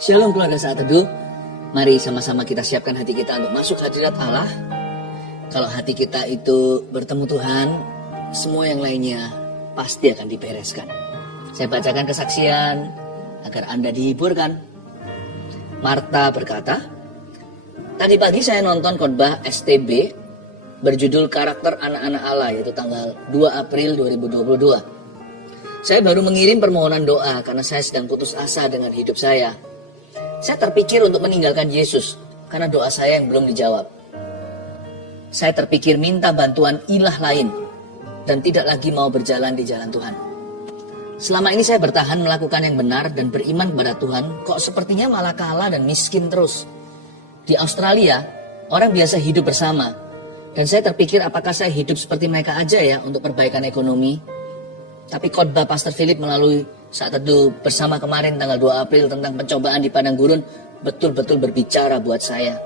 Shalom keluarga Saat Teduh. Mari sama-sama kita siapkan hati kita untuk masuk hadirat Allah. Kalau hati kita itu bertemu Tuhan, semua yang lainnya pasti akan dibereskan. Saya bacakan kesaksian agar Anda dihiburkan. Marta berkata, tadi pagi saya nonton khotbah STB berjudul Karakter Anak-anak Allah, yaitu tanggal 2 April 2022. Saya baru mengirim permohonan doa karena saya sedang putus asa dengan hidup saya. Saya terpikir untuk meninggalkan Yesus karena doa saya yang belum dijawab. Saya terpikir minta bantuan ilah lain dan tidak lagi mau berjalan di jalan Tuhan. Selama ini saya bertahan melakukan yang benar dan beriman kepada Tuhan, kok sepertinya malah kalah dan miskin terus. Di Australia, orang biasa hidup bersama. Dan saya terpikir apakah saya hidup seperti mereka aja ya untuk perbaikan ekonomi. Tapi khotbah Pastor Philip melalui Saat Teduh bersama kemarin tanggal 2 April tentang pencobaan di padang gurun betul-betul berbicara buat saya.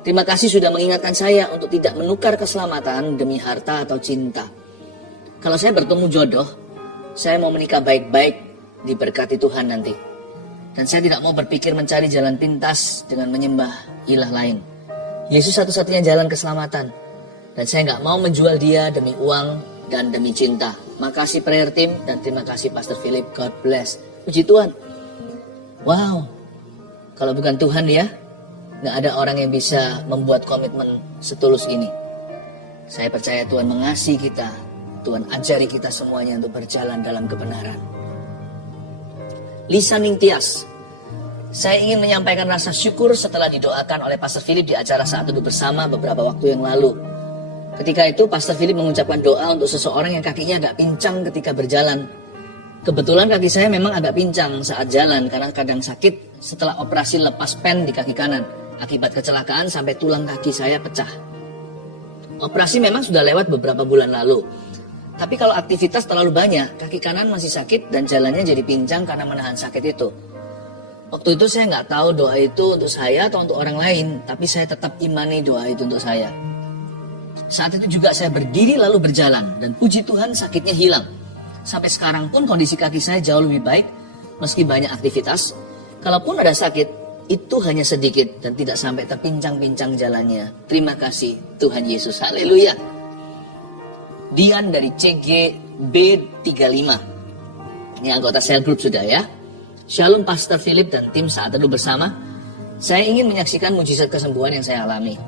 Terima kasih sudah mengingatkan saya untuk tidak menukar keselamatan demi harta atau cinta. Kalau saya bertemu jodoh, saya mau menikah baik-baik diberkati Tuhan nanti. Dan saya tidak mau berpikir mencari jalan pintas dengan menyembah ilah lain. Yesus satu-satunya jalan keselamatan. Dan saya nggak mau menjual dia demi uang dan demi cinta. Makasih prayer team dan terima kasih Pastor Philip. God bless. Puji Tuhan. Wow. Kalau bukan Tuhan ya, nggak ada orang yang bisa membuat komitmen setulus ini. Saya percaya Tuhan mengasihi kita. Tuhan ajari kita semuanya untuk berjalan dalam kebenaran. Lisa Ningtyas. Saya ingin menyampaikan rasa syukur setelah didoakan oleh Pastor Philip di acara Saat Teduh bersama beberapa waktu yang lalu. Ketika itu Pastor Philip mengucapkan doa untuk seseorang yang kakinya agak pincang ketika berjalan. Kebetulan kaki saya memang agak pincang saat jalan karena kadang sakit setelah operasi lepas pen di kaki kanan. Akibat kecelakaan sampai tulang kaki saya pecah. Operasi memang sudah lewat beberapa bulan lalu. Tapi kalau aktivitas terlalu banyak, kaki kanan masih sakit dan jalannya jadi pincang karena menahan sakit itu. Waktu itu saya nggak tahu doa itu untuk saya atau untuk orang lain, tapi saya tetap imani doa itu untuk saya. Saat itu juga saya berdiri lalu berjalan dan puji Tuhan sakitnya hilang. Sampai sekarang pun kondisi kaki saya jauh lebih baik meski banyak aktivitas. Kalaupun ada sakit, itu hanya sedikit dan tidak sampai terpincang-pincang jalannya. Terima kasih Tuhan Yesus. Haleluya. Dian dari CGB35. Ini anggota sel group sudah ya. Shalom Pastor Philip dan tim Saat Teduh bersama. Saya ingin menyaksikan mujizat kesembuhan yang saya alami.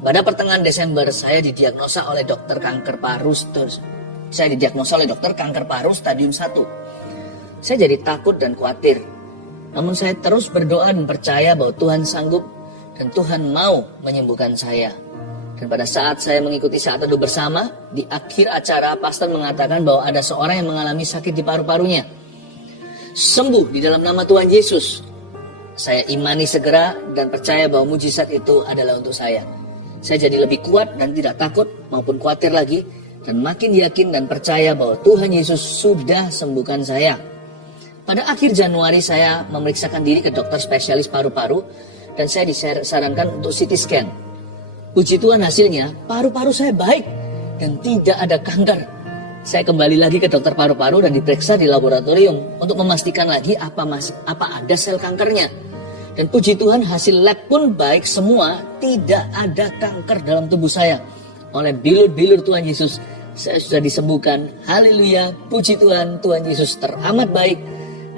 Pada pertengahan Desember saya didiagnosa oleh dokter kanker paru. Saya didiagnosa oleh dokter kanker paru stadium 1. Saya jadi takut dan khawatir. Namun saya terus berdoa dan percaya bahwa Tuhan sanggup dan Tuhan mau menyembuhkan saya. Dan pada saat saya mengikuti Saat Teduh bersama, di akhir acara pastor mengatakan bahwa ada seorang yang mengalami sakit di paru-parunya. Sembuh di dalam nama Tuhan Yesus. Saya imani segera dan percaya bahwa mujizat itu adalah untuk saya. Saya jadi lebih kuat dan tidak takut maupun khawatir lagi. Dan makin yakin dan percaya bahwa Tuhan Yesus sudah sembuhkan saya. Pada akhir Januari saya memeriksakan diri ke dokter spesialis paru-paru. Dan saya disarankan untuk CT scan. Puji Tuhan hasilnya paru-paru saya baik dan tidak ada kanker. Saya kembali lagi ke dokter paru-paru dan diperiksa di laboratorium untuk memastikan lagi apa ada sel kankernya. Dan puji Tuhan hasil lab pun baik semua, tidak ada kanker dalam tubuh saya. Oleh bilur-bilur Tuhan Yesus, saya sudah disembuhkan. Haleluya, puji Tuhan, Tuhan Yesus teramat baik.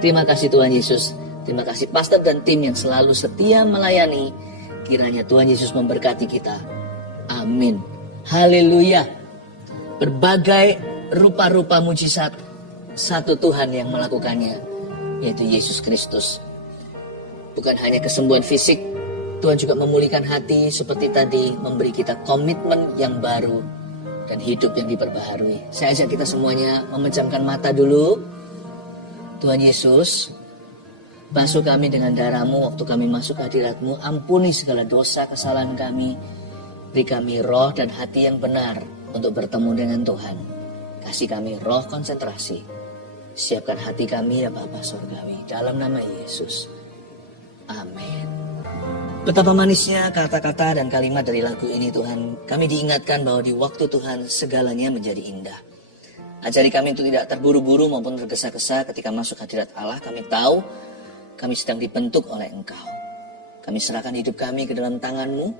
Terima kasih Tuhan Yesus. Terima kasih pastor dan tim yang selalu setia melayani. Kiranya Tuhan Yesus memberkati kita. Amin. Haleluya. Berbagai rupa-rupa mujizat, satu Tuhan yang melakukannya, yaitu Yesus Kristus. Bukan hanya kesembuhan fisik, Tuhan juga memulihkan hati seperti tadi, memberi kita komitmen yang baru dan hidup yang diperbaharui. Saya ajak kita semuanya memejamkan mata dulu. Tuhan Yesus, basuh kami dengan darah-Mu waktu kami masuk hadirat-Mu. Ampuni segala dosa kesalahan kami. Beri kami roh dan hati yang benar untuk bertemu dengan Tuhan. Kasih kami roh konsentrasi. Siapkan hati kami ya Bapa Surgawi. Dalam nama Yesus. Amin. Betapa manisnya kata-kata dan kalimat dari lagu ini Tuhan. Kami diingatkan bahwa di waktu Tuhan segalanya menjadi indah. Ajari kami untuk tidak terburu-buru maupun tergesa-gesa ketika masuk hadirat Allah. Kami tahu kami sedang dibentuk oleh Engkau. Kami serahkan hidup kami ke dalam tangan-Mu.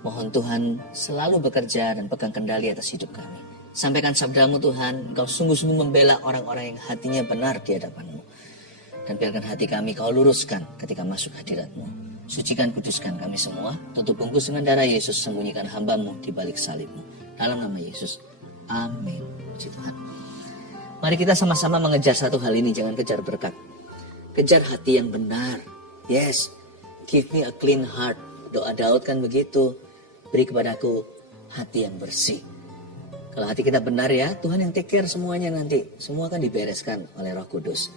Mohon Tuhan selalu bekerja dan pegang kendali atas hidup kami. Sampaikan sabda-Mu Tuhan, Engkau sungguh-sungguh membela orang-orang yang hatinya benar di hadapan-Mu. Dan biarkan hati kami Kau luruskan ketika masuk hadirat-Mu. Sucikan, kuduskan kami semua. Tutup bungkus dengan darah Yesus, sembunyikan hamba-Mu di balik salib-Mu. Dalam nama Yesus. Amin. Puji Tuhan. Mari kita sama-sama mengejar satu hal ini, jangan kejar berkat. Kejar hati yang benar. Yes, give me a clean heart. Doa Daud kan begitu. Beri kepadaku hati yang bersih. Kalau hati kita benar ya, Tuhan yang take care semuanya nanti. Semua akan dibereskan oleh Roh Kudus.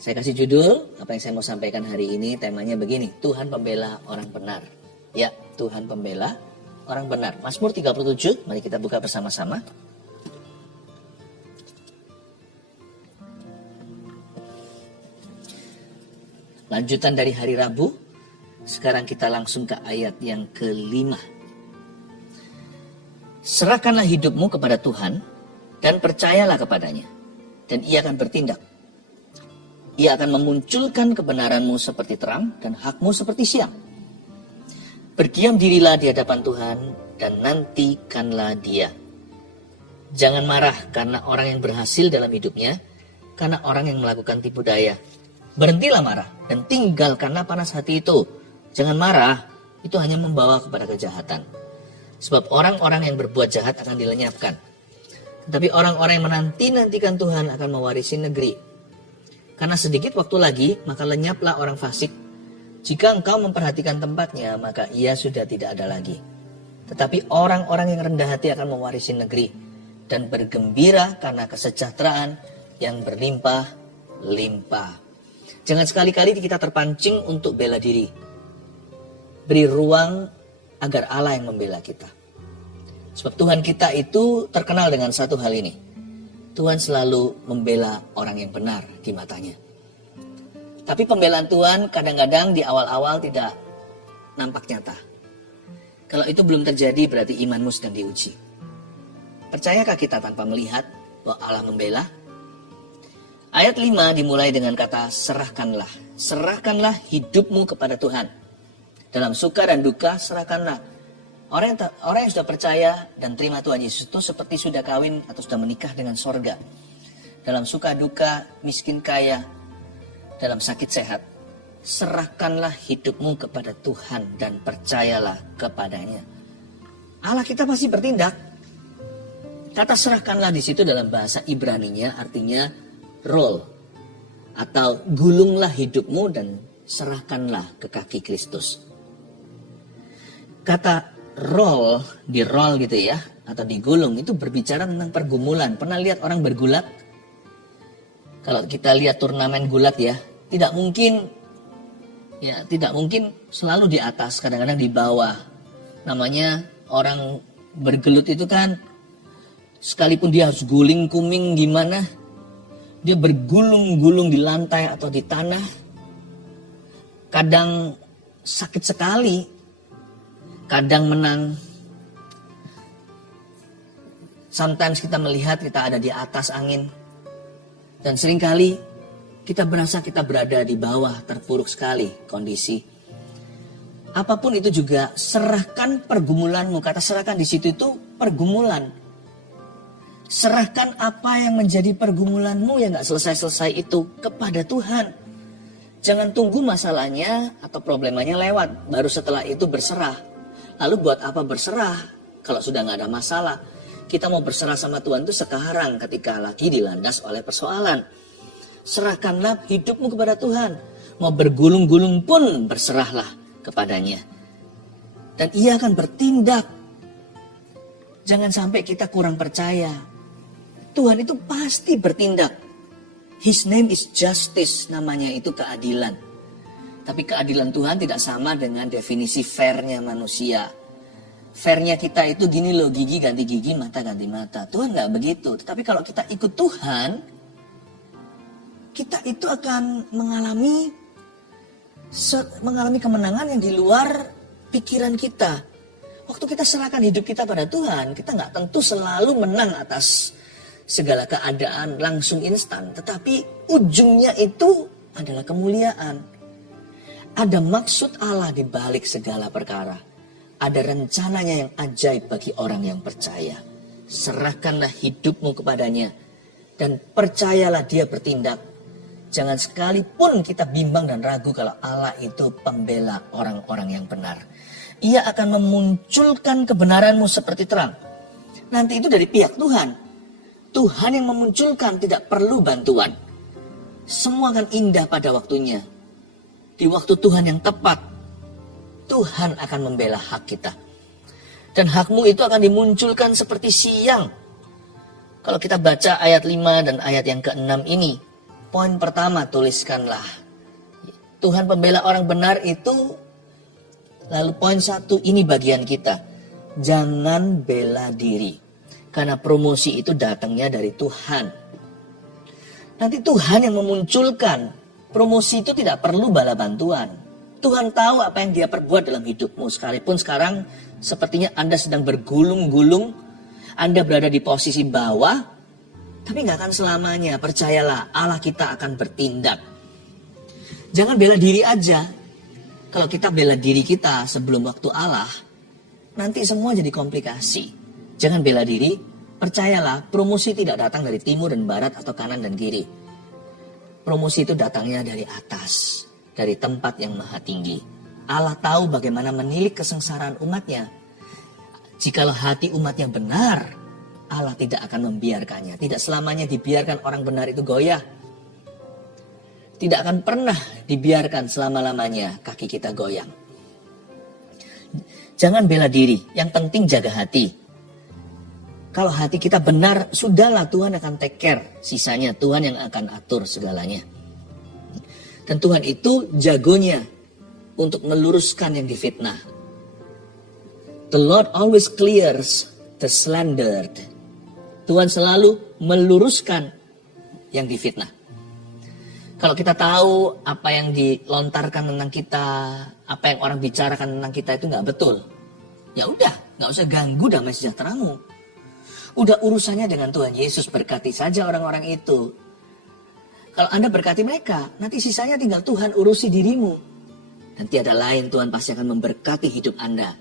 Saya kasih judul, apa yang saya mau sampaikan hari ini, temanya begini. Tuhan pembela orang benar. Ya, Tuhan pembela orang benar. Mazmur 37, mari kita buka bersama-sama. Lanjutan dari hari Rabu, sekarang kita langsung ke ayat yang kelima. Serahkanlah hidupmu kepada Tuhan dan percayalah kepadanya, dan Ia akan bertindak. Ia akan memunculkan kebenaranmu seperti terang dan hakmu seperti siang. Berdiam dirilah di hadapan Tuhan dan nantikanlah Dia. Jangan marah karena orang yang berhasil dalam hidupnya, karena orang yang melakukan tipu daya. Berhentilah marah dan tinggalkanlah panas hati itu. Jangan marah, itu hanya membawa kepada kejahatan. Sebab orang-orang yang berbuat jahat akan dilenyapkan. Tetapi orang-orang yang menanti-nantikan Tuhan akan mewarisi negeri. Karena sedikit waktu lagi, maka lenyaplah orang fasik. Jika engkau memperhatikan tempatnya, maka ia sudah tidak ada lagi. Tetapi orang-orang yang rendah hati akan mewarisi negeri. Dan bergembira karena kesejahteraan yang berlimpah-limpah. Jangan sekali-kali kita terpancing untuk bela diri. Beri ruang agar Allah yang membela kita. Sebab Tuhan kita itu terkenal dengan satu hal ini. Tuhan selalu membela orang yang benar di matanya. Tapi pembelaan Tuhan kadang-kadang di awal-awal tidak nampak nyata. Kalau itu belum terjadi berarti imanmu sedang diuji. Percayakah kita tanpa melihat bahwa Allah membela? Ayat 5 dimulai dengan kata serahkanlah. Serahkanlah hidupmu kepada Tuhan. Dalam suka dan duka serahkanlah. Orang yang sudah percaya dan terima Tuhan Yesus itu seperti sudah kawin atau sudah menikah dengan sorga. Dalam suka duka, miskin kaya, dalam sakit sehat. Serahkanlah hidupmu kepada Tuhan dan percayalah kepadanya. Allah kita pasti bertindak. Kata serahkanlah di situ dalam bahasa Ibraninya artinya roll. Atau gulunglah hidupmu dan serahkanlah ke kaki Kristus. Kata roll, di roll gitu ya, atau digulung itu berbicara tentang pergumulan. Pernah lihat orang bergulat? Kalau kita lihat turnamen gulat ya, tidak mungkin selalu di atas, kadang-kadang di bawah. Namanya orang bergelut itu kan, sekalipun dia harus guling kuming gimana, dia bergulung-gulung di lantai atau di tanah. Kadang sakit sekali, kadang menang. Sometimes kita melihat kita ada di atas angin. Dan seringkali kita berasa kita berada di bawah, terpuruk sekali kondisi. Apapun itu juga serahkan pergumulanmu. Kata serahkan di situ itu pergumulan. Serahkan apa yang menjadi pergumulanmu yang gak selesai-selesai itu kepada Tuhan. Jangan tunggu masalahnya atau problemanya lewat. Baru setelah itu berserah. Lalu buat apa berserah kalau sudah gak ada masalah? Kita mau berserah sama Tuhan itu sekarang ketika lagi dilandas oleh persoalan. Serahkanlah hidupmu kepada Tuhan. Mau bergulung-gulung pun berserahlah kepadanya. Dan Ia akan bertindak. Jangan sampai kita kurang percaya. Tuhan itu pasti bertindak. His name is justice, namanya itu keadilan. Tapi keadilan Tuhan tidak sama dengan definisi fairnya manusia. Fairnya kita itu gini loh, gigi ganti gigi, mata ganti mata. Tuhan gak begitu. Tetapi kalau kita ikut Tuhan, kita itu akan mengalami kemenangan yang di luar pikiran kita. Waktu kita serahkan hidup kita pada Tuhan, kita gak tentu selalu menang atas segala keadaan langsung instan. Tetapi ujungnya itu adalah kemuliaan. Ada maksud Allah di balik segala perkara. Ada rencananya yang ajaib bagi orang yang percaya. Serahkanlah hidupmu kepadanya dan percayalah dia bertindak. Jangan sekalipun kita bimbang dan ragu kalau Allah itu pembela orang-orang yang benar. Ia akan memunculkan kebenaranmu seperti terang. Nanti itu dari pihak Tuhan. Tuhan yang memunculkan, tidak perlu bantuan. Semua akan indah pada waktunya. Di waktu Tuhan yang tepat, Tuhan akan membela hak kita. Dan hakmu itu akan dimunculkan seperti siang. Kalau kita baca ayat 5 dan ayat yang ke-6 ini, poin pertama tuliskanlah. Tuhan pembela orang benar itu, lalu poin 1 ini bagian kita. Jangan bela diri. Karena promosi itu datangnya dari Tuhan. Nanti Tuhan yang memunculkan. Promosi itu tidak perlu bala bantuan. Tuhan tahu apa yang dia perbuat dalam hidupmu. Sekalipun sekarang sepertinya Anda sedang bergulung-gulung. Anda berada di posisi bawah. Tapi gak akan selamanya. Percayalah, Allah kita akan bertindak. Jangan bela diri aja. Kalau kita bela diri kita sebelum waktu Allah, nanti semua jadi komplikasi. Jangan bela diri. Percayalah, promosi tidak datang dari timur dan barat atau kanan dan kiri. Promosi itu datangnya dari atas, dari tempat yang maha tinggi. Allah tahu bagaimana menilik kesengsaraan umatnya. Jikalau hati umatnya benar, Allah tidak akan membiarkannya. Tidak selamanya dibiarkan orang benar itu goyah. Tidak akan pernah dibiarkan selama-lamanya kaki kita goyang. Jangan bela diri, yang penting jaga hati. Kalau hati kita benar, sudahlah Tuhan akan take care. Sisanya Tuhan yang akan atur segalanya. Dan Tuhan itu jagonya untuk meluruskan yang difitnah. The Lord always clears the slandered. Tuhan selalu meluruskan yang difitnah. Kalau kita tahu apa yang dilontarkan tentang kita, apa yang orang bicarakan tentang kita itu nggak betul, ya udah, nggak usah ganggu damai sejahteramu. Udah urusannya dengan Tuhan Yesus, berkati saja orang-orang itu. Kalau Anda berkati mereka, nanti sisanya tinggal Tuhan urusi dirimu. Dan tiada lain, Tuhan pasti akan memberkati hidup Anda.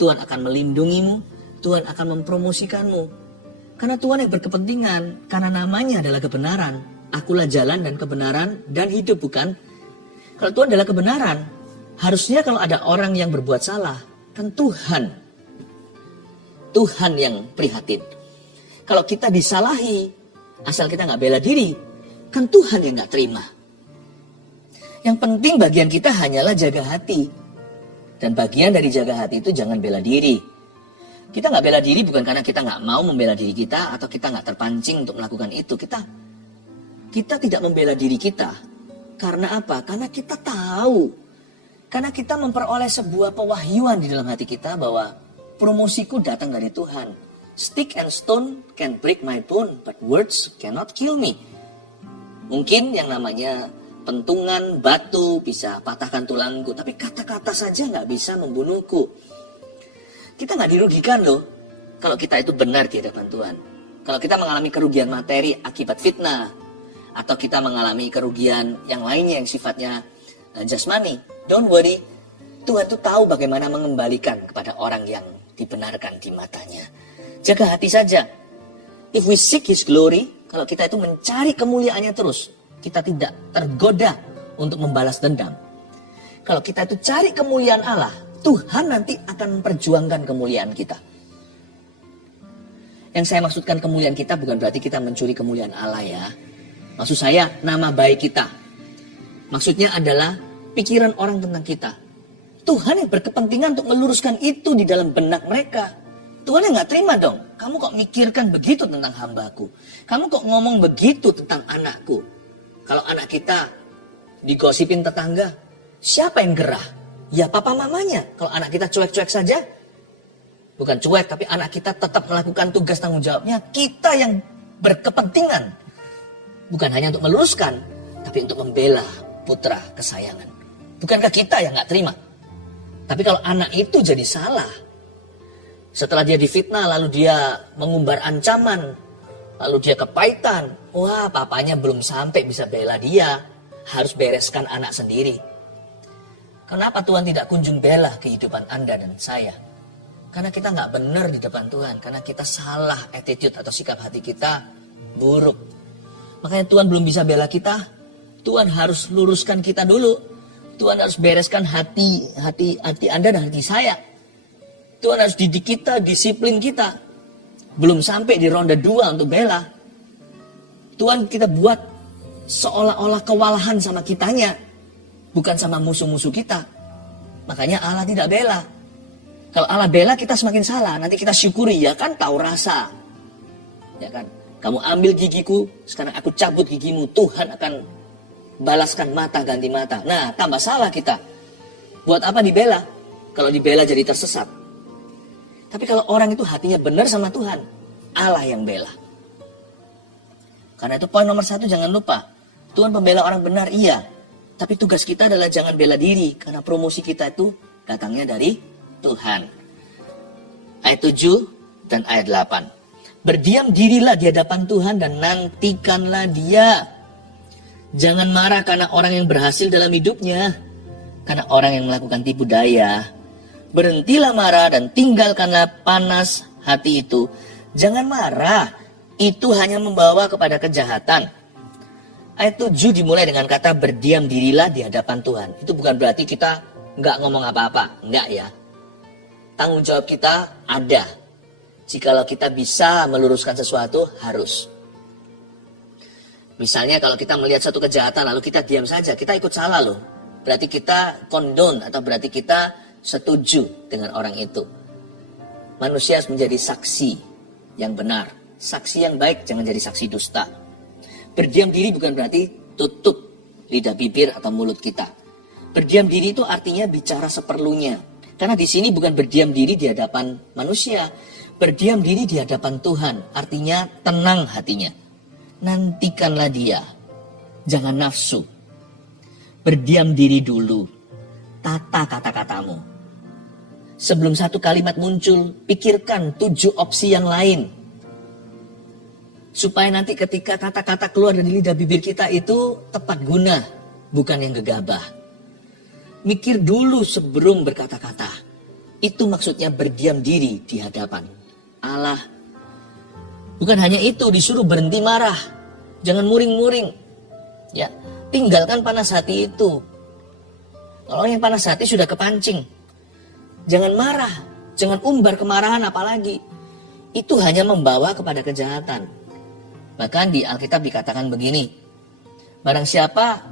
Tuhan akan melindungimu, Tuhan akan mempromosikanmu. Karena Tuhan yang berkepentingan, karena namanya adalah kebenaran. Akulah jalan dan kebenaran dan hidup, bukan? Kalau Tuhan adalah kebenaran, harusnya kalau ada orang yang berbuat salah, kan Tuhan yang prihatin. Kalau kita disalahi, asal kita nggak bela diri, kan Tuhan yang nggak terima. Yang penting bagian kita hanyalah jaga hati. Dan bagian dari jaga hati itu jangan bela diri. Kita nggak bela diri bukan karena kita nggak mau membela diri kita atau kita nggak terpancing untuk melakukan itu. Kita tidak membela diri kita. Karena apa? Karena kita tahu. Karena kita memperoleh sebuah pewahyuan di dalam hati kita bahwa promosiku datang dari Tuhan. Stick and stone can break my bone, but words cannot kill me. Mungkin yang namanya pentungan, batu bisa patahkan tulangku, tapi kata-kata saja nggak bisa membunuhku. Kita nggak dirugikan loh, kalau kita itu benar di hadapan Tuhan. Kalau kita mengalami kerugian materi akibat fitnah, atau kita mengalami kerugian yang lainnya yang sifatnya jasmani, don't worry. Tuhan tuh tahu bagaimana mengembalikan kepada orang yang dibenarkan di matanya. Jaga hati saja. If we seek His glory, kalau kita itu mencari kemuliaannya terus, kita tidak tergoda untuk membalas dendam. Kalau kita itu cari kemuliaan Allah, Tuhan nanti akan memperjuangkan kemuliaan kita. Yang saya maksudkan kemuliaan kita bukan berarti kita mencuri kemuliaan Allah ya. Maksud saya nama baik kita. Maksudnya adalah pikiran orang tentang kita. Tuhan yang berkepentingan untuk meluruskan itu di dalam benak mereka. Tuhan yang gak terima dong. Kamu kok mikirkan begitu tentang hambaku? Kamu kok ngomong begitu tentang anakku? Kalau anak kita digosipin tetangga, siapa yang gerah? Ya papa mamanya. Kalau anak kita cuek-cuek saja, bukan cuek tapi anak kita tetap melakukan tugas tanggung jawabnya. Kita yang berkepentingan. Bukan hanya untuk meluruskan, tapi untuk membela putra kesayangan. Bukankah kita yang gak terima? Tapi kalau anak itu jadi salah, setelah dia difitnah, lalu dia mengumbar ancaman, lalu dia kepahitan. Wah, papanya belum sampai bisa bela dia. harus bereskan anak sendiri. Kenapa Tuhan tidak kunjung bela kehidupan Anda dan saya? Karena kita nggak benar di depan Tuhan. Karena kita salah attitude atau sikap hati kita buruk. Makanya Tuhan belum bisa bela kita. Tuhan harus luruskan kita dulu. Tuhan harus bereskan hati Anda dan hati saya. Tuhan harus didik kita, disiplin kita. Belum sampai di ronde 2 untuk bela. Tuhan kita buat seolah-olah kewalahan sama kitanya. Bukan sama musuh-musuh kita. Makanya Allah tidak bela. Kalau Allah bela kita semakin salah. Nanti kita syukuri, ya kan, tahu rasa. Ya kan, kamu ambil gigiku, sekarang aku cabut gigimu. Tuhan akan balaskan mata ganti mata. Nah, tambah salah kita. Buat apa dibela? Kalau dibela jadi tersesat. Tapi kalau orang itu hatinya benar sama Tuhan, Allah yang bela. Karena itu poin nomor 1, jangan lupa. Tuhan pembela orang benar, iya. Tapi tugas kita adalah jangan bela diri. Karena promosi kita itu datangnya dari Tuhan. Ayat 7 dan ayat 8. Berdiam dirilah di hadapan Tuhan dan nantikanlah Dia. Jangan marah karena orang yang berhasil dalam hidupnya. Karena orang yang melakukan tipu daya. Berhentilah marah dan tinggalkanlah panas hati itu. Jangan marah. Itu hanya membawa kepada kejahatan. Ayat 7 dimulai dengan kata berdiam dirilah di hadapan Tuhan. Itu bukan berarti kita nggak ngomong apa-apa. Enggak ya. Tanggung jawab kita ada. Jikalau kita bisa meluruskan sesuatu, harus. Misalnya kalau kita melihat satu kejahatan lalu kita diam saja, kita ikut salah loh. Berarti kita condone atau berarti kita setuju dengan orang itu. Manusia harus menjadi saksi yang benar. Saksi yang baik, jangan jadi saksi dusta. Berdiam diri bukan berarti tutup lidah bibir atau mulut kita. Berdiam diri itu artinya bicara seperlunya. Karena di sini bukan berdiam diri di hadapan manusia. Berdiam diri di hadapan Tuhan. Artinya tenang hatinya. Nantikanlah Dia. Jangan nafsu. Berdiam diri dulu. Tata kata-katamu. Sebelum satu kalimat muncul, pikirkan 7 opsi yang lain. Supaya nanti ketika kata-kata keluar dari lidah bibir kita itu tepat guna, bukan yang gegabah. Mikir dulu sebelum berkata-kata. Itu maksudnya berdiam diri di hadapan Allah. Bukan hanya itu, disuruh berhenti marah. Jangan muring-muring. Ya, tinggalkan panas hati itu. Kalau yang panas hati sudah kepancing. Jangan marah, jangan umbar kemarahan apalagi. Itu hanya membawa kepada kejahatan. Bahkan di Alkitab dikatakan begini. Barang siapa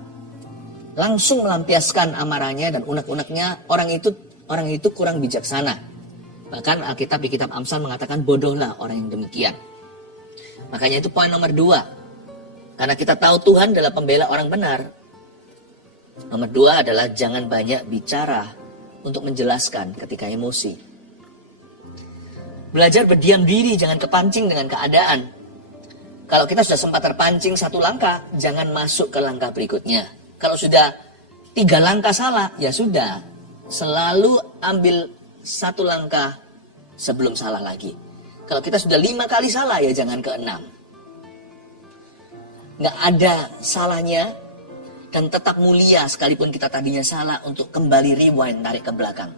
langsung melampiaskan amarahnya dan unek-uneknya, orang itu kurang bijaksana. Bahkan Alkitab di kitab Amsal mengatakan bodohlah orang yang demikian. Makanya itu poin nomor 2. Karena kita tahu Tuhan adalah pembela orang benar. Nomor 2 adalah jangan banyak bicara untuk menjelaskan ketika emosi. Belajar berdiam diri, jangan kepancing dengan keadaan. Kalau kita sudah sempat terpancing 1 langkah, jangan masuk ke langkah berikutnya. Kalau sudah 3 langkah salah, ya sudah. Selalu ambil 1 langkah sebelum salah lagi. Kalau kita sudah 5 kali salah, ya jangan ke-6. Nggak ada salahnya dan tetap mulia sekalipun kita tadinya salah untuk kembali rewind, tarik ke belakang.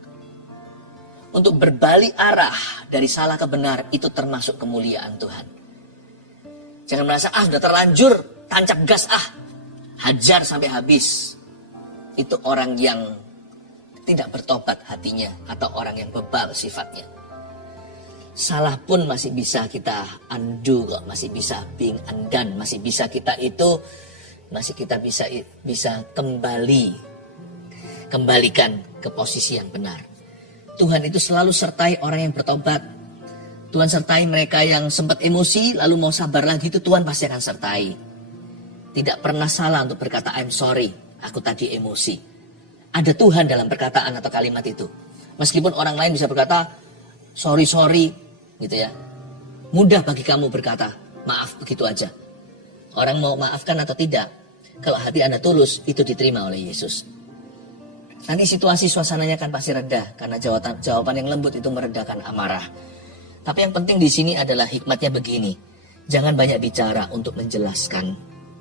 Untuk berbalik arah dari salah ke benar, itu termasuk kemuliaan Tuhan. Jangan merasa, sudah terlanjur, tancap gas, hajar sampai habis. Itu orang yang tidak bertobat hatinya atau orang yang bebal sifatnya. Salah pun masih bisa kita undo kok, masih bisa being undone, masih bisa kita bisa kembalikan ke posisi yang benar. Tuhan itu selalu sertai orang yang bertobat. Tuhan sertai mereka yang sempat emosi lalu mau sabar lagi, itu Tuhan pasti akan sertai. Tidak pernah salah untuk berkata I'm sorry, aku tadi emosi. Ada Tuhan dalam perkataan atau kalimat itu. Meskipun orang lain bisa berkata sorry gitu ya. Mudah bagi kamu berkata maaf begitu aja. Orang mau maafkan atau tidak, kalau hati Anda tulus, itu diterima oleh Yesus. Nanti situasi suasananya akan pasti reda karena jawaban yang lembut itu meredakan amarah. Tapi yang penting di sini adalah hikmatnya begini. Jangan banyak bicara untuk menjelaskan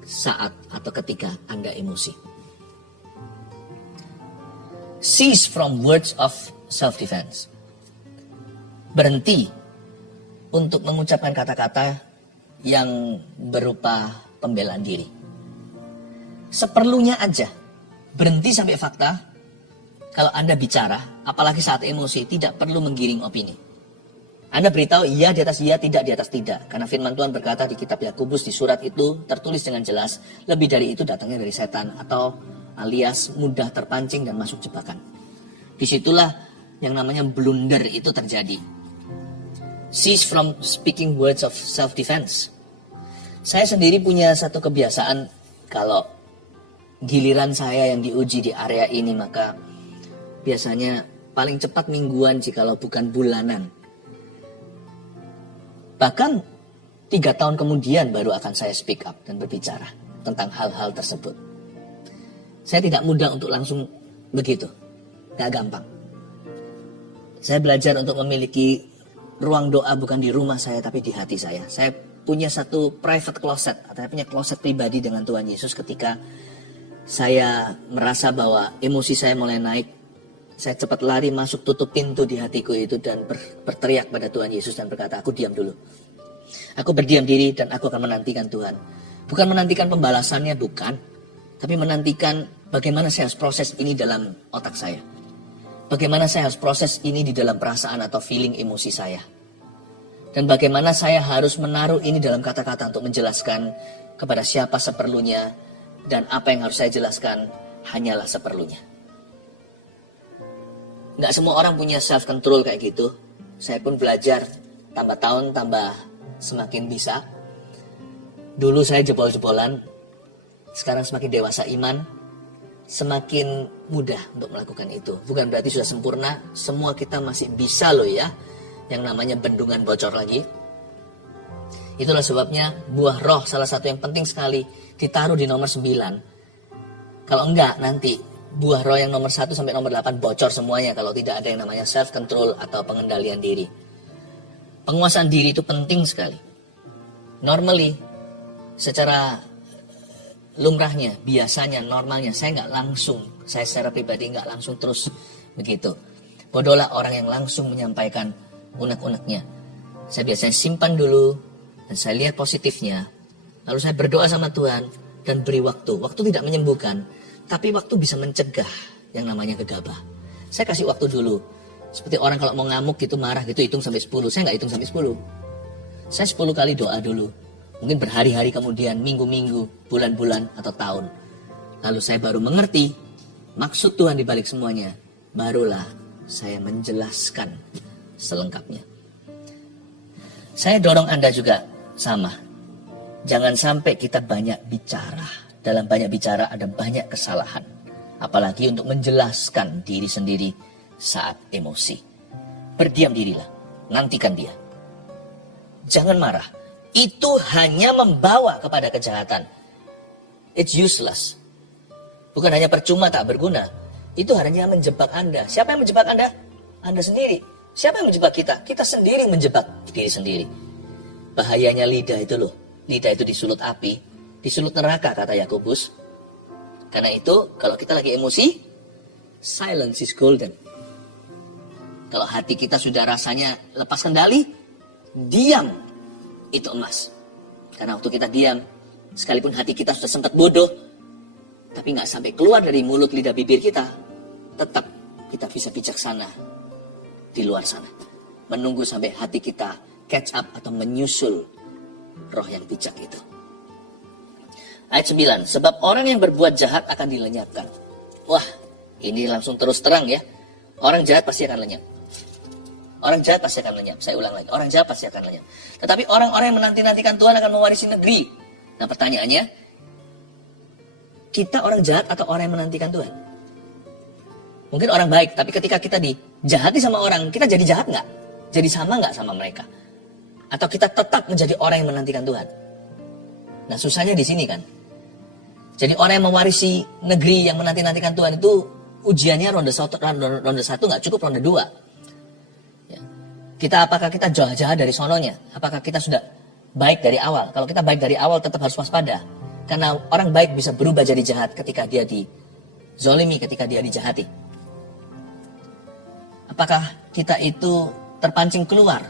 saat atau ketika Anda emosi. Cease from words of self-defense. Berhenti untuk mengucapkan kata-kata yang berupa pembelaan diri. Seperlunya aja. Berhenti sampai fakta. Kalau Anda bicara, apalagi saat emosi, tidak perlu menggiring opini. Anda beritahu iya di atas iya, tidak di atas tidak. Karena firman Tuhan berkata di kitab Yakobus, di surat itu tertulis dengan jelas, lebih dari itu datangnya dari setan, atau alias mudah terpancing dan masuk jebakan. Disitulah yang namanya blunder itu terjadi. Cease from speaking words of self-defense. Saya sendiri punya satu kebiasaan, kalau giliran saya yang diuji di area ini, maka biasanya paling cepat mingguan jikalau bukan bulanan. Bahkan 3 tahun kemudian baru akan saya speak up dan berbicara tentang hal-hal tersebut. Saya tidak mudah untuk langsung begitu. Gak gampang. Saya belajar untuk memiliki ruang doa bukan di rumah saya tapi di hati saya. Saya punya satu private closet, atau saya punya closet pribadi dengan Tuhan Yesus. Ketika saya merasa bahwa emosi saya mulai naik, saya cepat lari masuk, tutup pintu di hatiku itu dan berteriak pada Tuhan Yesus dan berkata, aku diam dulu. Aku berdiam diri dan aku akan menantikan Tuhan. Bukan menantikan pembalasannya, bukan. Tapi menantikan bagaimana saya harus proses ini dalam otak saya. Bagaimana saya harus proses ini di dalam perasaan atau feeling emosi saya. Dan bagaimana saya harus menaruh ini dalam kata-kata untuk menjelaskan kepada siapa seperlunya. Dan apa yang harus saya jelaskan hanyalah seperlunya. Nggak semua orang punya self-control kayak gitu. Saya pun belajar, tambah tahun tambah semakin bisa. Dulu saya jebol-jebolan, sekarang semakin dewasa iman, semakin mudah untuk melakukan itu. Bukan berarti sudah sempurna, semua kita masih bisa loh ya, yang namanya bendungan bocor lagi. Itulah sebabnya buah roh salah satu yang penting sekali ditaruh di nomor 9. Kalau enggak nanti buah roh yang nomor 1 sampai nomor 8 bocor semuanya kalau tidak ada yang namanya self-control atau pengendalian diri. Penguasaan diri itu penting sekali. Normally, secara lumrahnya, biasanya, normalnya, saya secara pribadi nggak langsung terus begitu. Bodohlah orang yang langsung menyampaikan unek-uneknya. Saya biasanya simpan dulu, dan saya lihat positifnya. Lalu saya berdoa sama Tuhan, dan beri waktu. Waktu tidak menyembuhkan, tapi waktu bisa mencegah yang namanya gegabah. Saya kasih waktu dulu. Seperti orang kalau mau ngamuk gitu, marah gitu, hitung sampai 10. Saya nggak hitung sampai 10. Saya 10 kali doa dulu. Mungkin berhari-hari kemudian, minggu-minggu, bulan-bulan, atau tahun. Lalu saya baru mengerti maksud Tuhan di balik semuanya. Barulah saya menjelaskan selengkapnya. Saya dorong Anda juga sama. Jangan sampai kita banyak bicara. Dalam banyak bicara ada banyak kesalahan. Apalagi untuk menjelaskan diri sendiri saat emosi. Berdiam dirilah. Nantikan dia. Jangan marah. Itu hanya membawa kepada kejahatan. It's useless. Bukan hanya percuma tak berguna. Itu hanya menjebak Anda. Siapa yang menjebak Anda? Anda sendiri. Siapa yang menjebak kita? Kita sendiri menjebak diri sendiri. Bahayanya lidah itu loh. Lidah itu disulut api. Disulut neraka kata Yakobus. Karena itu kalau kita lagi emosi, silence is golden. Kalau hati kita sudah rasanya lepas kendali, diam itu emas. Karena waktu kita diam, sekalipun hati kita sudah sempat bodoh, tapi nggak sampai keluar dari mulut lidah bibir kita, tetap kita bisa bijaksana di luar sana. Menunggu sampai hati kita catch up atau menyusul roh yang bijak itu. Ayat 9, sebab orang yang berbuat jahat akan dilenyapkan. Wah, ini langsung terus terang ya. Orang jahat pasti akan lenyap. Orang jahat pasti akan lenyap. Saya ulang lagi, orang jahat pasti akan lenyap. Tetapi orang-orang yang menanti-nantikan Tuhan akan mewarisi negeri. Nah pertanyaannya, kita orang jahat atau orang yang menantikan Tuhan? Mungkin orang baik, tapi ketika kita dijahati sama orang, kita jadi jahat nggak? Jadi sama nggak sama mereka? Atau kita tetap menjadi orang yang menantikan Tuhan? Nah susahnya di sini kan. Jadi orang yang mewarisi negeri yang menanti-nantikan Tuhan itu ujiannya ronde 1 nggak cukup, ronde 2. Ya. Apakah kita jahat dari sononya? Apakah kita sudah baik dari awal? Kalau kita baik dari awal tetap harus waspada. Karena orang baik bisa berubah jadi jahat ketika dia dizolimi, ketika dia dijahati. Apakah kita itu terpancing keluar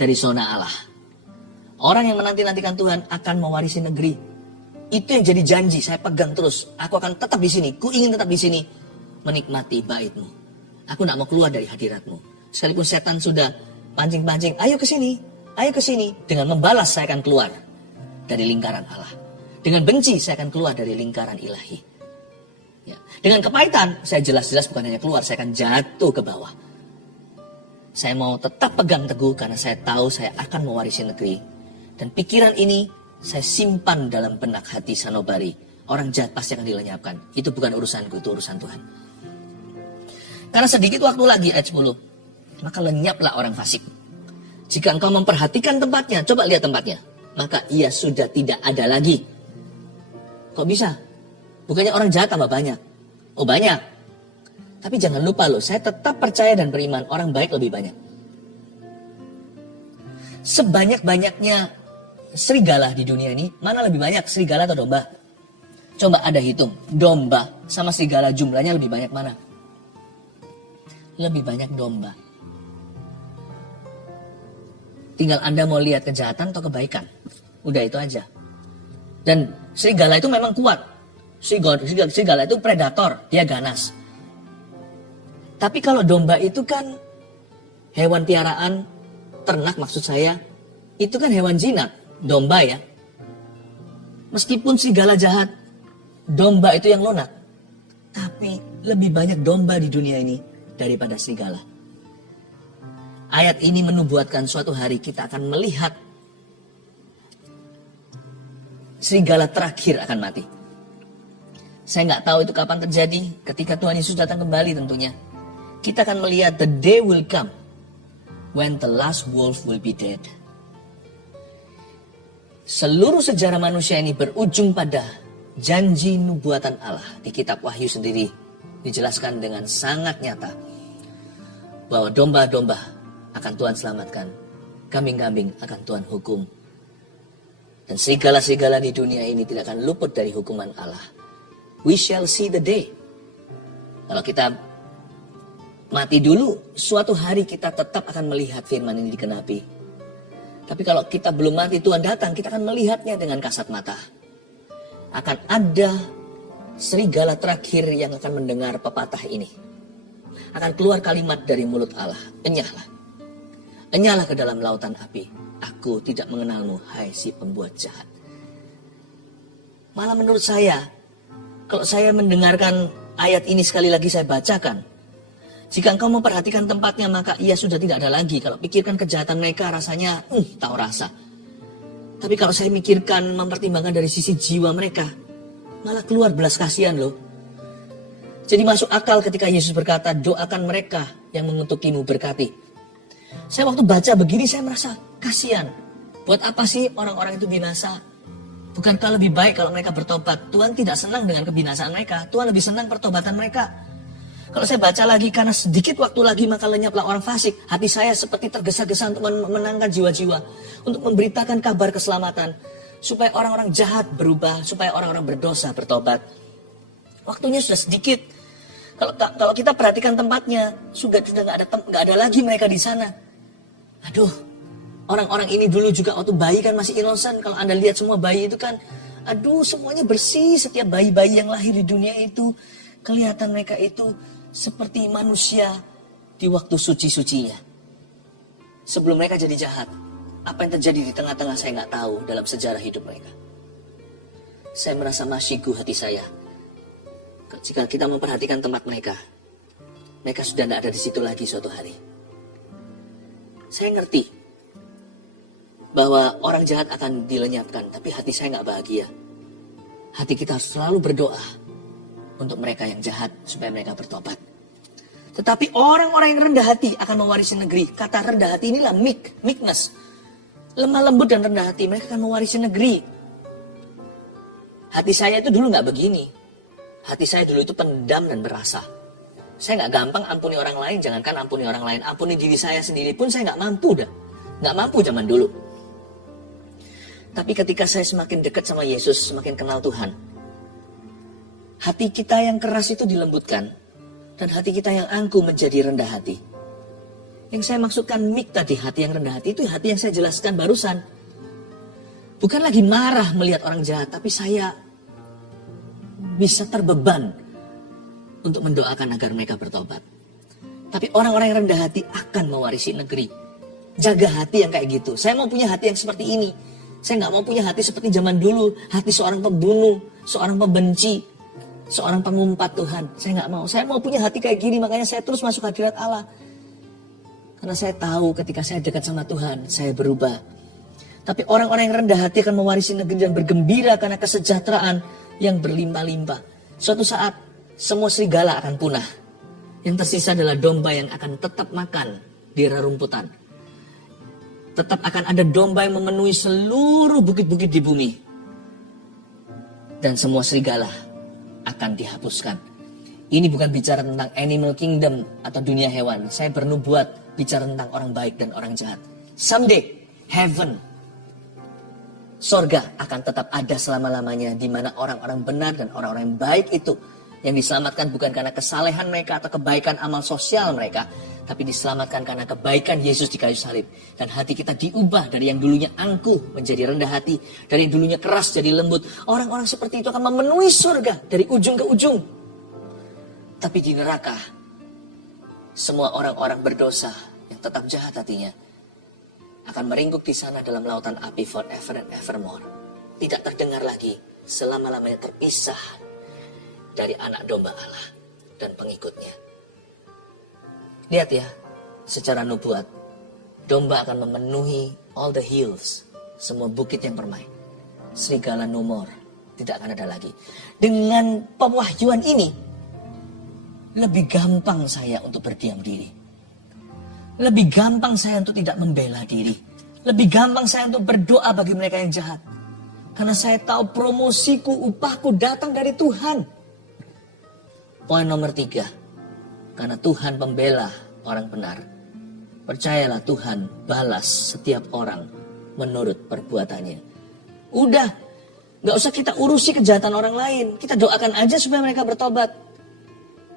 dari zona Allah? Orang yang menanti-nantikan Tuhan akan mewarisi negeri. Itu yang jadi janji, saya pegang terus. Aku akan tetap di sini, ku ingin tetap di sini, menikmati bait-Mu. Aku tidak mau keluar dari hadirat-Mu. Sekalipun setan sudah pancing-pancing, ayo ke sini, ayo ke sini. Dengan membalas saya akan keluar dari lingkaran Allah. Dengan benci saya akan keluar dari lingkaran ilahi. Ya. Dengan kepahitan saya jelas-jelas bukan hanya keluar, saya akan jatuh ke bawah. Saya mau tetap pegang teguh karena saya tahu saya akan mewarisi negeri. Dan pikiran ini saya simpan dalam benak hati sanubari. Orang jahat pasti akan dilenyapkan. Itu bukan urusanku, itu urusan Tuhan. Karena sedikit waktu lagi ayat 10. Maka lenyaplah orang fasik. Jika engkau memperhatikan tempatnya, coba lihat tempatnya. Maka ia sudah tidak ada lagi. Kok bisa? Bukannya orang jahat tambah banyak. Oh banyak. Tapi jangan lupa loh, saya tetap percaya dan beriman orang baik lebih banyak. Sebanyak-banyaknya serigala di dunia ini, mana lebih banyak, serigala atau domba? Coba ada hitung, domba sama serigala jumlahnya lebih banyak mana? Lebih banyak domba. Tinggal Anda mau lihat kejahatan atau kebaikan. Udah itu aja. Dan serigala itu memang kuat. Serigala itu predator, dia ganas. Tapi kalau domba itu kan hewan piaraan, ternak maksud saya, itu kan hewan jinak, domba ya. Meskipun serigala jahat, domba itu yang lunak. Tapi lebih banyak domba di dunia ini daripada serigala. Ayat ini menubuatkan suatu hari kita akan melihat serigala terakhir akan mati. Saya nggak tahu itu kapan terjadi, ketika Tuhan Yesus datang kembali tentunya. Kita akan melihat the day will come when the last wolf will be dead. Seluruh sejarah manusia ini berujung pada janji nubuatan Allah. Di kitab Wahyu sendiri dijelaskan dengan sangat nyata bahwa domba-domba akan Tuhan selamatkan, kambing-kambing akan Tuhan hukum. Dan serigala-serigala di dunia ini tidak akan luput dari hukuman Allah. We shall see the day. Kalau kita mati dulu, suatu hari kita tetap akan melihat firman ini digenapi. Tapi kalau kita belum mati, Tuhan datang, kita akan melihatnya dengan kasat mata. Akan ada serigala terakhir yang akan mendengar pepatah ini. Akan keluar kalimat dari mulut Allah, enyahlah. Enyahlah ke dalam lautan api. Aku tidak mengenalmu, hai si pembuat jahat. Malah menurut saya, kalau saya mendengarkan ayat ini sekali lagi saya bacakan. Jika engkau memperhatikan tempatnya, maka ia sudah tidak ada lagi. Kalau pikirkan kejahatan mereka, rasanya tahu rasa. Tapi kalau saya mikirkan, mempertimbangkan dari sisi jiwa mereka, malah keluar belas kasihan loh. Jadi masuk akal ketika Yesus berkata, doakan mereka yang mengutukimu, berkati. Saya waktu baca begini, saya merasa kasihan. Buat apa sih orang-orang itu binasa? Bukankah lebih baik kalau mereka bertobat? Tuhan tidak senang dengan kebinasaan mereka. Tuhan lebih senang pertobatan mereka. Kalau saya baca lagi, karena sedikit waktu lagi maka lenyaplah orang fasik. Hati saya seperti tergesa-gesa untuk memenangkan jiwa-jiwa. Untuk memberitakan kabar keselamatan. Supaya orang-orang jahat berubah. Supaya orang-orang berdosa bertobat. Waktunya sudah sedikit. Kalau kita perhatikan tempatnya, sudah nggak ada lagi mereka di sana. Aduh, orang-orang ini dulu juga waktu bayi kan masih innocent. Kalau Anda lihat semua bayi itu kan, aduh semuanya bersih. Setiap bayi-bayi yang lahir di dunia itu, kelihatan mereka itu seperti manusia di waktu suci-sucinya. Sebelum mereka jadi jahat, apa yang terjadi di tengah-tengah saya nggak tahu dalam sejarah hidup mereka. Saya merasa masyiku hati saya. Jika kita memperhatikan tempat mereka, mereka sudah tidak ada di situ lagi suatu hari. Saya ngerti bahwa orang jahat akan dilenyapkan, tapi hati saya nggak bahagia. Hati kita harus selalu berdoa untuk mereka yang jahat supaya mereka bertobat. Tetapi orang-orang yang rendah hati akan mewarisi negeri. Kata rendah hati inilah meekness. Lemah lembut dan rendah hati, mereka akan mewarisi negeri. Hati saya itu dulu nggak begini. Hati saya dulu itu pendam dan berasa. Saya nggak gampang ampuni orang lain, jangankan ampuni orang lain, ampuni diri saya sendiri pun saya nggak mampu dah. Nggak mampu zaman dulu. Tapi ketika saya semakin dekat sama Yesus, semakin kenal Tuhan, hati kita yang keras itu dilembutkan, dan hati kita yang angkuh menjadi rendah hati. Yang saya maksudkan mik tadi, hati yang rendah hati, itu hati yang saya jelaskan barusan. Bukan lagi marah melihat orang jahat, tapi saya bisa terbeban untuk mendoakan agar mereka bertobat. Tapi orang-orang yang rendah hati akan mewarisi negeri. Jaga hati yang kayak gitu. Saya mau punya hati yang seperti ini. Saya nggak mau punya hati seperti zaman dulu. Hati seorang pembunuh, seorang pembenci, seorang pengumpat Tuhan. Saya nggak mau. Saya mau punya hati kayak gini. Makanya saya terus masuk hadirat Allah. Karena saya tahu ketika saya dekat sama Tuhan, saya berubah. Tapi orang-orang yang rendah hati akan mewarisi negeri dan bergembira karena kesejahteraan yang berlimpah-limpah. Suatu saat, semua serigala akan punah. Yang tersisa adalah domba yang akan tetap makan di rerumputan. Tetap akan ada domba yang memenuhi seluruh bukit-bukit di bumi. Dan semua serigala akan dihapuskan. Ini bukan bicara tentang animal kingdom atau dunia hewan. Saya bernubuat bicara tentang orang baik dan orang jahat. Someday, heaven, sorga akan tetap ada selama-lamanya, di mana orang-orang benar dan orang-orang yang baik itu yang diselamatkan bukan karena kesalehan mereka atau kebaikan amal sosial mereka, tapi diselamatkan karena kebaikan Yesus di kayu salib. Dan hati kita diubah dari yang dulunya angkuh menjadi rendah hati, dari yang dulunya keras jadi lembut. Orang-orang seperti itu akan memenuhi surga dari ujung ke ujung. Tapi di neraka, semua orang-orang berdosa yang tetap jahat hatinya akan meringkuk di sana dalam lautan api forever and evermore. Tidak terdengar lagi, selama-lamanya terpisah dari anak domba Allah dan pengikutnya. Lihat ya, secara nubuat, domba akan memenuhi all the hills, semua bukit yang permai. Serigala no more, tidak akan ada lagi. Dengan pewahyuan ini, lebih gampang saya untuk berdiam diri. Lebih gampang saya untuk tidak membela diri. Lebih gampang saya untuk berdoa bagi mereka yang jahat. Karena saya tahu promosiku, upahku datang dari Tuhan. Poin nomor 3. Karena Tuhan pembela orang benar. Percayalah Tuhan balas setiap orang menurut perbuatannya. Udah, gak usah kita urusi kejahatan orang lain. Kita doakan aja supaya mereka bertobat.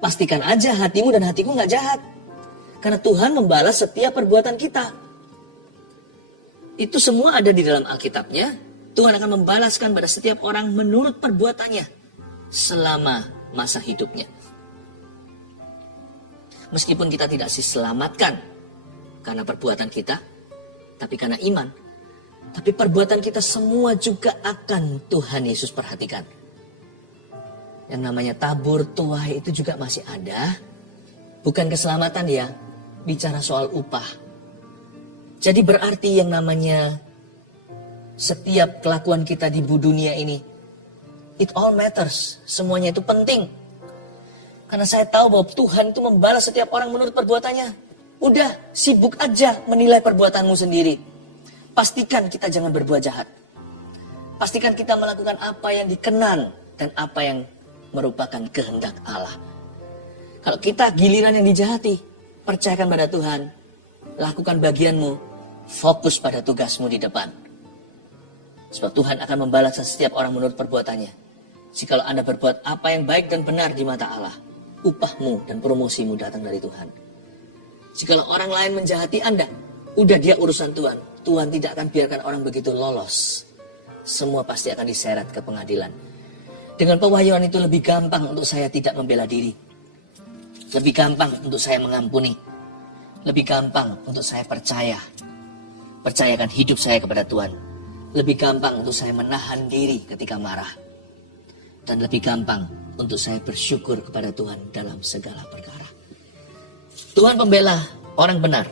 Pastikan aja hatimu dan hatiku gak jahat. Karena Tuhan membalas setiap perbuatan kita. Itu semua ada di dalam Alkitabnya. Tuhan akan membalaskan pada setiap orang menurut perbuatannya selama masa hidupnya. Meskipun kita tidak diselamatkan karena perbuatan kita, tapi karena iman. Tapi perbuatan kita semua juga akan Tuhan Yesus perhatikan. Yang namanya tabur tuai itu juga masih ada. Bukan keselamatan ya, bicara soal upah. Jadi berarti yang namanya setiap kelakuan kita di dunia ini, it all matters. Semuanya itu penting. Karena saya tahu bahwa Tuhan itu membalas setiap orang menurut perbuatannya. Udah, sibuk aja menilai perbuatanmu sendiri. Pastikan kita jangan berbuat jahat. Pastikan kita melakukan apa yang dikenan dan apa yang merupakan kehendak Allah. Kalau kita giliran yang dijahati, percayakan pada Tuhan. Lakukan bagianmu, fokus pada tugasmu di depan. Sebab Tuhan akan membalas setiap orang menurut perbuatannya. Jikalau Anda berbuat apa yang baik dan benar di mata Allah, upahmu dan promosimu datang dari Tuhan. Jikalau orang lain menjahati Anda, udah dia urusan Tuhan. Tuhan tidak akan biarkan orang begitu lolos. Semua pasti akan diseret ke pengadilan. Dengan pewahyuan itu lebih gampang untuk saya tidak membela diri. Lebih gampang untuk saya mengampuni. Lebih gampang untuk saya percaya. Percayakan hidup saya kepada Tuhan. Lebih gampang untuk saya menahan diri ketika marah. Dan lebih gampang untuk saya bersyukur kepada Tuhan dalam segala perkara. Tuhan pembela orang benar.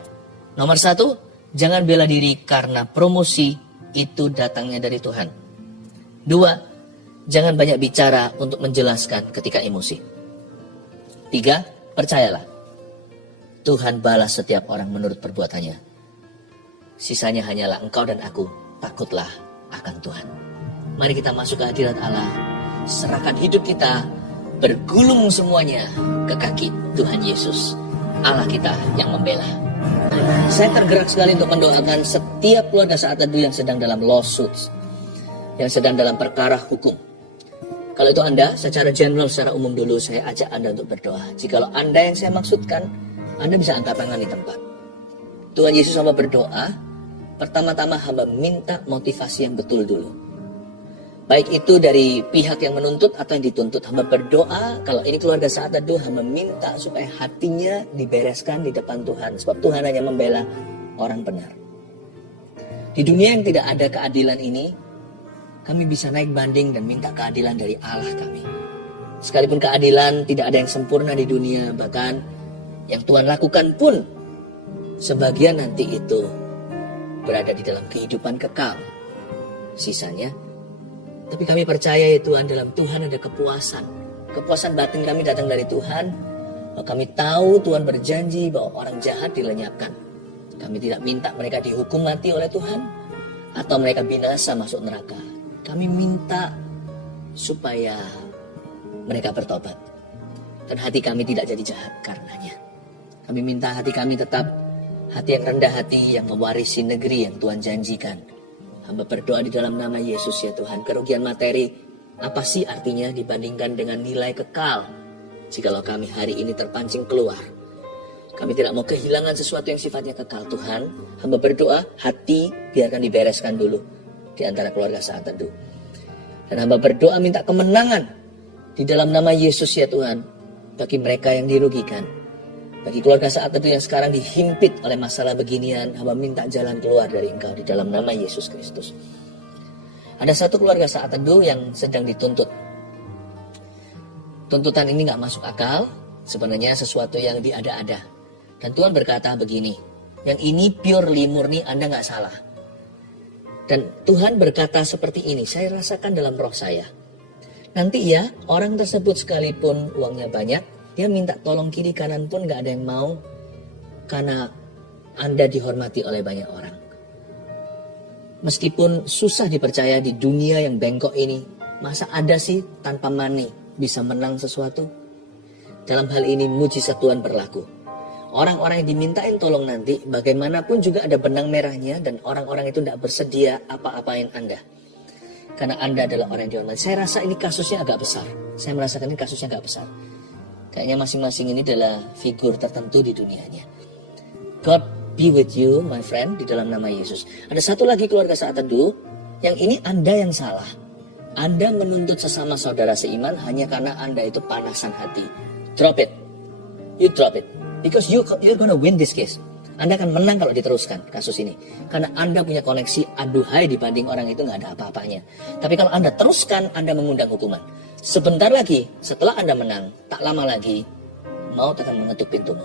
Nomor 1, jangan bela diri karena promosi itu datangnya dari Tuhan. 2, jangan banyak bicara untuk menjelaskan ketika emosi. 3, percayalah. Tuhan balas setiap orang menurut perbuatannya. Sisanya hanyalah engkau dan aku. Takutlah akan Tuhan. Mari kita masuk ke hadirat Allah. Serahkan hidup kita. Bergulung semuanya ke kaki Tuhan Yesus. Allah kita yang membela. Saya tergerak sekali untuk mendoakan setiap keluarga saat teduh yang sedang dalam lawsuits. yang sedang dalam perkara hukum. Kalau itu Anda, secara general, secara umum dulu saya ajak Anda untuk berdoa. Jikalau Anda yang saya maksudkan, Anda bisa angkat tangan di tempat. Tuhan Yesus, hamba berdoa, pertama-tama hamba minta motivasi yang betul dulu. Baik itu dari pihak yang menuntut atau yang dituntut. Hamba berdoa, kalau ini keluarga Saat Teduh, hamba minta supaya hatinya dibereskan di depan Tuhan. Sebab Tuhan hanya membela orang benar. Di dunia yang tidak ada keadilan ini, kami bisa naik banding dan minta keadilan dari Allah kami. Sekalipun keadilan tidak ada yang sempurna di dunia, bahkan yang Tuhan lakukan pun, sebagian nanti itu berada di dalam kehidupan kekal. Sisanya, tapi kami percaya ya Tuhan, dalam Tuhan ada kepuasan. Kepuasan batin kami datang dari Tuhan. Kami tahu Tuhan berjanji bahwa orang jahat dilenyapkan. Kami tidak minta mereka dihukum mati oleh Tuhan, atau mereka binasa masuk neraka. Kami minta supaya mereka bertobat. Dan hati kami tidak jadi jahat karenanya. Kami minta hati kami tetap hati yang rendah hati, yang mewarisi negeri yang Tuhan janjikan. Hamba berdoa di dalam nama Yesus ya Tuhan. Kerugian materi apa sih artinya dibandingkan dengan nilai kekal? Jikalau kami hari ini terpancing keluar, kami tidak mau kehilangan sesuatu yang sifatnya kekal Tuhan. Hamba berdoa, hati biarkan dibereskan dulu di antara keluarga Saat Teduh. Dan hamba berdoa minta kemenangan di dalam nama Yesus ya Tuhan. Bagi mereka yang dirugikan, bagi keluarga Saat Teduh yang sekarang dihimpit oleh masalah beginian, hamba minta jalan keluar dari Engkau di dalam nama Yesus Kristus. Ada satu keluarga Saat Teduh yang sedang dituntut. Tuntutan ini gak masuk akal, sebenarnya sesuatu yang diada-ada. Dan Tuhan berkata begini, yang ini purely murni, Anda gak salah. Dan Tuhan berkata seperti ini, saya rasakan dalam roh saya. Nanti ya, orang tersebut sekalipun uangnya banyak, dia minta tolong kiri kanan pun gak ada yang mau. Karena Anda dihormati oleh banyak orang. Meskipun susah dipercaya di dunia yang bengkok ini, masa ada sih tanpa money bisa menang sesuatu? Dalam hal ini mujizat Tuhan berlaku. Orang-orang yang dimintain tolong nanti, bagaimanapun juga ada benang merahnya. Dan orang-orang itu tidak bersedia apa-apain Anda. Karena Anda adalah orang yang dihormati. Saya rasa ini kasusnya agak besar. Saya merasakan ini kasusnya agak besar. Kayaknya masing-masing ini adalah figur tertentu di dunianya. God be with you, my friend, di dalam nama Yesus. Ada satu lagi keluarga Saat Teduh, yang ini Anda yang salah. Anda menuntut sesama saudara seiman hanya karena Anda itu panasan hati. Drop it. You drop it. Because you're gonna win this case. Anda akan menang kalau diteruskan kasus ini. Karena Anda punya koneksi aduhai dibanding orang itu gak ada apa-apanya. Tapi kalau Anda teruskan, Anda mengundang hukuman. Sebentar lagi, setelah Anda menang, tak lama lagi, maut akan mengetuk pintumu.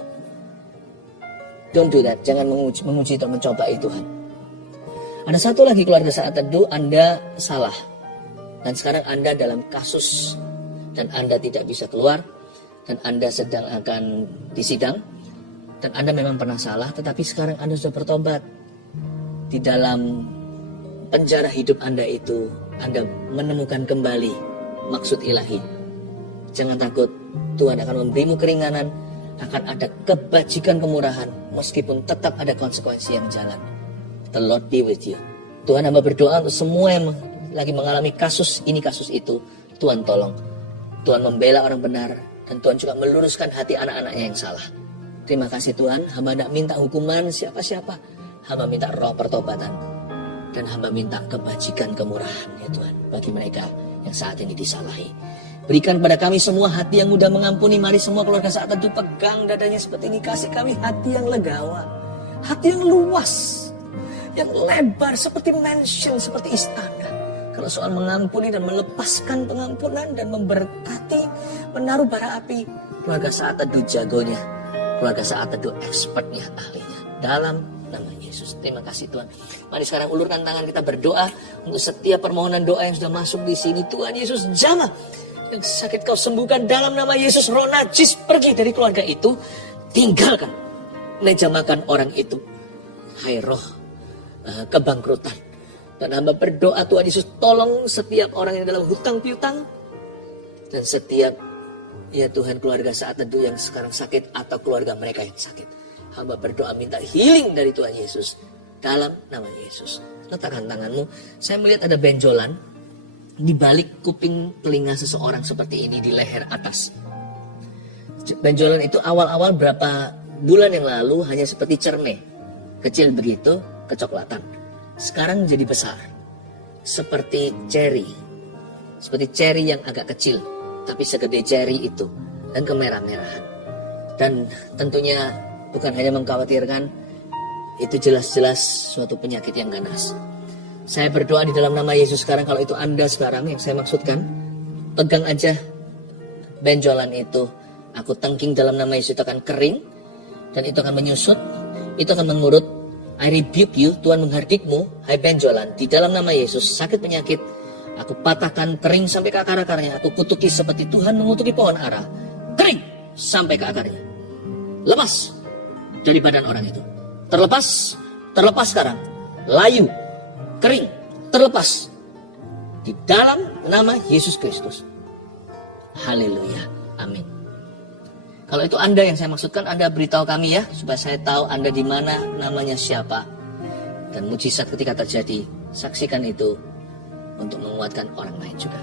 Don't do that. Jangan menguji atau mencobai Tuhan. Ada satu lagi keluarga Saat Teduh, Anda salah. Dan sekarang Anda dalam kasus. Dan Anda tidak bisa keluar. Dan Anda sedang akan disidang. Dan Anda memang pernah salah, tetapi sekarang Anda sudah bertobat. Di dalam penjara hidup Anda itu, Anda menemukan kembali maksud ilahi. Jangan takut, Tuhan akan memberimu keringanan, akan ada kebajikan kemurahan, meskipun tetap ada konsekuensi yang jalan. The Lord be with you. Tuhan hamba berdoa untuk semua yang lagi mengalami kasus ini, kasus itu. Tuhan tolong. Tuhan membela orang benar, dan Tuhan juga meluruskan hati anak-anaknya yang salah. Terima kasih Tuhan, hamba tidak minta hukuman siapa-siapa. Hamba minta roh pertobatan. Dan hamba minta kebajikan kemurahan ya Tuhan, bagi mereka yang saat ini disalahi. Berikan pada kami semua hati yang mudah mengampuni. Mari semua keluarga Saat Teduh pegang dadanya seperti ini. Kasih kami hati yang legawa, hati yang luas, yang lebar seperti mansion, seperti istana. Kalau soal mengampuni dan melepaskan pengampunan dan memberkati, menaruh bara api, keluarga Saat Teduh jagonya, keluarga Saat Teduh expertnya, ahlinya. Dalam nama Yesus. Terima kasih Tuhan. Mari sekarang ulurkan tangan, kita berdoa untuk setiap permohonan doa yang sudah masuk di sini. Tuhan Yesus jamah. Yang sakit kau sembuhkan dalam nama Yesus. Roh najis pergi dari keluarga itu. Tinggalkan meja makan orang itu. Hai roh kebangkrutan. Dan hamba berdoa Tuhan Yesus, tolong setiap orang yang dalam hutang piutang. Dan setiap ya Tuhan keluarga Saat Teduh yang sekarang sakit atau keluarga mereka yang sakit. Hamba berdoa minta healing dari Tuhan Yesus. Dalam nama Yesus. Letakkan tanganmu. Saya melihat ada benjolan. di balik kuping telinga seseorang seperti ini di leher atas. Benjolan itu awal-awal berapa bulan yang lalu hanya seperti cermai, kecil begitu, kecoklatan. Sekarang jadi besar, seperti cherry yang agak kecil, tapi segede cherry itu, dan kemerah-merahan. Dan tentunya bukan hanya mengkhawatirkan, itu jelas-jelas suatu penyakit yang ganas. Saya berdoa di dalam nama Yesus sekarang, kalau itu Anda sekarang yang saya maksudkan, pegang aja benjolan itu. Aku tengking dalam nama Yesus, itu akan kering, dan itu akan menyusut, itu akan mengurut. I rebuke you, Tuhan menghardikmu, hai benjolan, di dalam nama Yesus, sakit penyakit, aku patahkan kering sampai ke akar-akarnya, aku kutuki seperti Tuhan mengutuki pohon ara, kering sampai ke akarnya. Lepas dari badan orang itu. Terlepas sekarang. Layu, kering, terlepas. Di dalam nama Yesus Kristus. Haleluya, amin. Kalau itu Anda yang saya maksudkan, Anda beritahu kami ya, supaya saya tahu Anda di mana, namanya siapa. Dan mujizat ketika terjadi, saksikan itu untuk menguatkan orang lain juga.